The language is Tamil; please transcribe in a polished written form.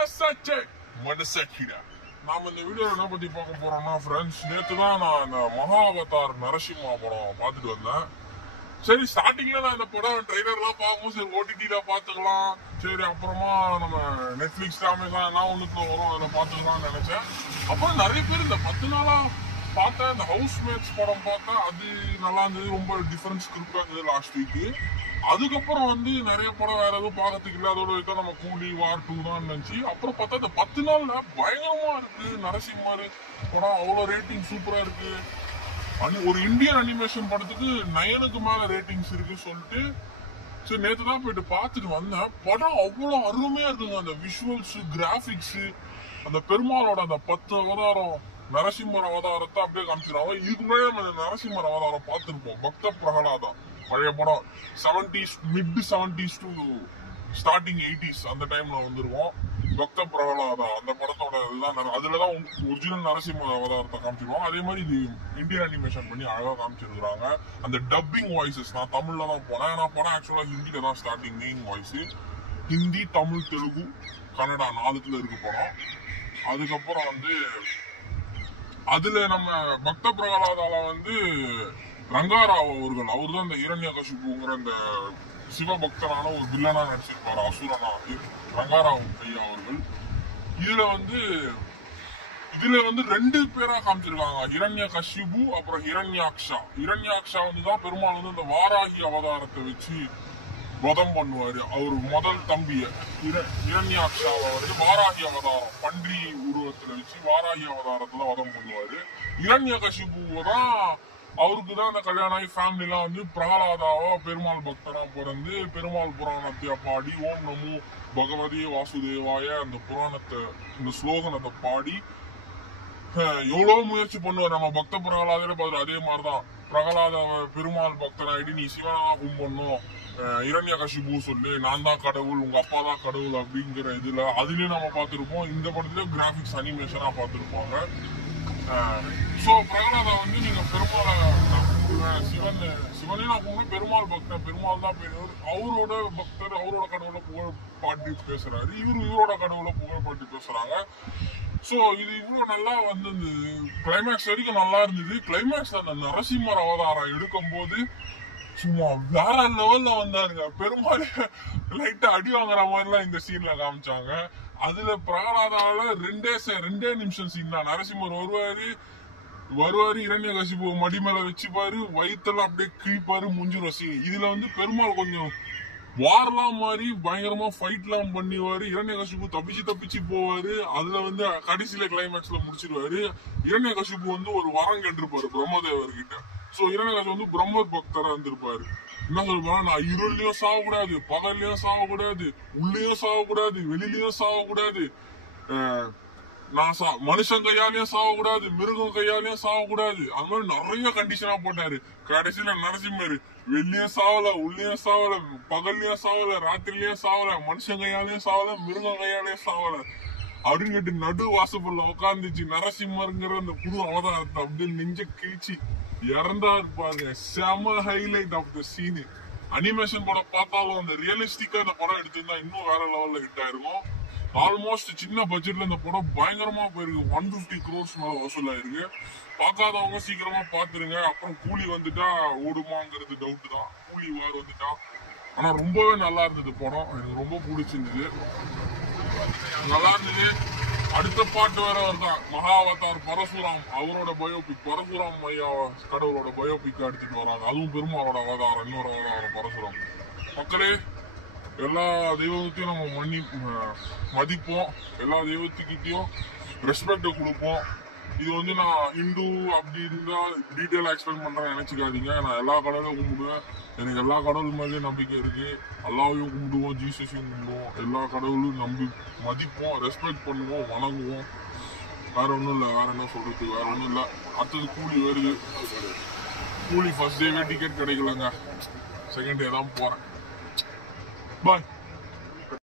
மனசாச்சே மனசாட்சிடா. நாம இந்த வீடியோல என்ன பத்தி பார்க்க போறோம்னா ஃப்ரெண்ட்ஸ், நேத்து தான் நான் இந்த மகாவதார் நரசிம்மா படம் பார்த்துட்டு வந்தேன். சரி, ஸ்டார்டிங்ல நான் இந்த படம் ட்ரெய்லர்லாம் பார்க்கும், சரி ஓடிடில பாத்துக்கலாம், சரி அப்புறமா நம்ம நெட்ஃபிளிக்ஸ் அமேசான் எல்லாம் ஒண்ணுக்குள்ள வரும் அதில் பாத்துக்கலாம்னு நினைச்சேன். அப்புறம் நிறைய பேர் இந்த 10 நாளா பார்த்தேன், இந்த ஹவுஸ் மேட்ஸ் படம் பார்த்தேன், அது நல்லா இருந்தது, ரொம்ப டிஃபரன்ஸ் ஸ்கிரிப்டா இருந்தது லாஸ்ட் வீக்கு. அதுக்கப்புறம் வந்து நிறைய படம் வேற எதுவும் பார்க்கறதுக்கு இல்லை, அதோட வைக்க நம்ம கூலி வார் 2 தான் இருந்துச்சு. அப்புறம் பார்த்தா இந்த 10 நாள்ல பயங்கரமா இருக்கு நரசிம்மர் படம், அவ்வளோ ரேட்டிங் சூப்பரா இருக்கு. ஒரு இந்தியன் அனிமேஷன் படத்துக்கு 9க்கு மேல ரேட்டிங்ஸ் இருக்கு சொல்லிட்டு சரி நேற்று தான் போயிட்டு பார்த்துட்டு வந்தேன். படம் அவ்வளோ அருமையா இருக்குங்க, அந்த விஷுவல்ஸ், கிராபிக்ஸ், அந்த பெருமாளோட அந்த 10 அவதாரம், நரசிம்மர் அவதாரத்தை அப்படியே காமிச்சிருவாங்க. இதுக்கு முன்னாடி நம்ம நரசிம்மர் அவதாரம் பார்த்துருப்போம், பக்த பிரகலாதா பழைய படம், 70s mid 70s to starting 80s அந்த டைம்ல வந்துருவோம். பக்த பிரகலாதா அந்த படத்தோட இதுதான், அதுலதான் ஒரிஜினல் நரசிம்ம அவதாரத்தை காமிச்சிருவோம். அதே மாதிரி இது இந்தியன் அனிமேஷன் பண்ணி அழகா காமிச்சிருக்காங்க. அந்த டப்பிங் வாய்ஸஸ் நான் தமிழ்ல தான் போனேன், நான் படம் ஆக்சுவலா ஹிந்தில தான் starting main voice, Hindi, Tamil, Telugu, Kannada 4த்துல இருக்கு படம். அதுக்கப்புறம் வந்து அதுல நம்ம பக்த பிரகலாதால வந்து ரங்காராவ் அவர்கள், அவர் தான் இந்த இரண்யகசிபுங்கிற இந்த சிவபக்தனான ஒரு வில்லனா நடிச்சிருப்பாரு, அசுரனா ரங்காராவ் ஐயா அவர்கள். இதுல வந்து 2 பேரா காமிச்சிருக்காங்க, இரண்யகசிபு அப்புறம் இரண்யாக்ஷா. இரண்யாக்ஷா வந்து தான் பெருமாள் வந்து இந்த வாராகி அவதாரத்தை வச்சு வதம் பண்ணுவாரு. அவர் முதல் தம்பிய இரண்யாக்ஷாவை வந்து வாராகி அவதாரம் பன்றி உருவத்துல வச்சு வாராகி அவதாரத்துல வதம் பண்ணுவாரு. இரண்யகசிபுவை தான் அவருக்கு தான் அந்த கல்யாணம் ஆகி ஃபேமிலி எல்லாம் வந்து பிரகலாதாவா பெருமாள் பக்தனா பிறந்து பெருமாள் புராணத்தை பாடி ஓம் நமோ பகவதி வாசுதேவாய அந்த புராணத்தை இந்த ஸ்லோகனத்தை பாடி எவ்வளவு முயற்சி பண்ணுவார். நம்ம பக்த பிரகலாதே பார்த்து அதே மாதிரிதான் பிரகலாத பெருமாள் பக்தனாயிட்டு நீ சிவனா கும்பிடணும், இரண்யகசிபு சொல்லு, நான் தான் கடவுள், உங்க அப்பா தான் கடவுள் அப்படிங்கிற இதுல அதுலயும் நம்ம பார்த்திருப்போம். இந்த படத்துலயும் கிராபிக்ஸ் அனிமேஷனா பார்த்திருப்பாங்க. சோ பிரகலாதா வந்து நீங்க பெருமாளை சிவனே நான் கும்பிட பெருமாள் பக்தர், பெருமாள் தான் அவரோட பக்தர், அவரோட கடவுளை புகழ் பாட்டி பேசுறாரு, இவரோட கடவுளை புகழ் பாட்டி பேசுறாங்க. சோ இது இவ்வளவு நல்லா வந்து கிளைமேக்ஸ் வரைக்கும் நல்லா இருந்தது. கிளைமேக்ஸ் அந்த நரசிம்மர் அவதாரம் எடுக்கும் போது சும்மா வேற லெவல்ல வந்தாருங்க. பெருமாள் லைட்டா அடி வாங்குற மாதிரி எல்லாம் இந்த சீன்ல காமிச்சாங்க. அதுல பிரகலாதால 2 நிமிஷம் சீன் தான். நரசிம்மர் வருவாரு இரண்யகசிபு மடி மேல வச்சுப்பாரு, வயிற்றெல்லாம் அப்படியே கிழிப்பாரு, முஞ்சிரும் சீன். இதுல வந்து பெருமாள் கொஞ்சம் வார்லாம் மாதிரி பயங்கரமா ஃபைட் எல்லாம் பண்ணிவாரு, இரண்யகசிபு தப்பிச்சு போவாரு. அதுல வந்து கடைசியில கிளைமேக்ஸ்ல முடிச்சிருவாரு. இரண்யகசிபு வந்து ஒரு வரம் கேட்டிருப்பாரு பிரம்மதேவர் கிட்ட. சோ இரண்யகசிபு வந்து பிரம்மர் பக்தரா இருந்திருப்பாரு. என்ன சொல்லுவாங்க, நான் இருள்லயும் சாகக்கூடாது, பகல்லையும் சாகக்கூடாது, உள்ளேயும் சாகக்கூடாது, வெளியிலயும் சாகக்கூடாது, நான் மனுஷன் கையாலையும் சாகக்கூடாது, மிருகம் கையாலையும் சாகக்கூடாது, அது மாதிரி நிறைய கண்டிஷனா போட்டாரு. கடைசியில நரசிம்மர் வெளியும் சாவல, உள்ளயும் சாவல, பகல்லையும் சாவல, ராத்திரிலயும் சாவல, மனுஷன் கையாலையும் சாவல, மிருகம் கையாலையும் சாவல அப்படின்னு கேட்டு நடு வாசப்பல்ல உட்காந்துச்சு நரசிம்மருங்கிற அந்த புது அவதாரத்தை அப்படின்னு நெஞ்ச கிழிச்சு இறந்தா இருப்பாரு. செம highlight of the scene. Animation படம் பார்த்தாலும் அந்த ரியலிஸ்டிக்கா இந்த படம் எடுத்திருந்தா இன்னும் வேற லெவல்ல ஹிட் ஆயிருக்கும். ஆல்மோஸ்ட் சின்ன பட்ஜெட்ல இந்த படம் பயங்கரமா போயிருக்கு, 150 crores மேல வசூல் ஆயிருக்கு. பார்க்காதவங்க சீக்கிரமா பாத்துருங்க. அப்புறம் கூலி வந்துட்டா ஓடுமாங்கிறது டவுட் தான், கூலி வார் வந்துட்டா. ஆனா ரொம்பவே நல்லா இருந்தது படம், எனக்கு ரொம்ப பிடிச்சிருந்தது, நல்லா இருந்தது. அடுத்த பாட்டு வேற வருதான், மகாவதார் பரசுராம், அவரோட பயோபிக், பரசுராம் ஐயா கடவுளோட பயோபிக் எடுத்துட்டு வராங்க. அதுவும் பெருமாளோட அவதாரம், இன்னொரு அவதாரம் பரசுராம். மக்களே, எல்லா தெய்வத்தையும் நம்ம மதிப்போம், எல்லா தெய்வத்துக்கிட்டையும் ரெஸ்பெக்ட் கொடுப்போம். இது வந்து நான் ஹிந்து அப்படி இருந்தா டீட்டெயிலா எக்ஸ்பிளைன் பண்றேன் நினைச்சுக்காதீங்க. நான் எல்லா கடவுளையும் கும்பிடுவேன், எனக்கு எல்லா கடவுள் மேலேயும் நம்பிக்கை இருக்கு. அல்லாவையும் கும்பிடுவோம், ஜீசஸையும் கும்பிடுவோம், எல்லா கடவுளும் மதிப்போம், ரெஸ்பெக்ட் பண்ணுவோம், வணங்குவோம். வேற ஒன்றும் இல்லை, வேற என்ன சொல்றது, வேற ஒன்றும் இல்லை. அடுத்தது கூலி வருது, கூலி ஃபர்ஸ்ட் டேவே டிக்கெட் கிடைக்கலங்க, செகண்ட் டே தான் போறேன். பாய்.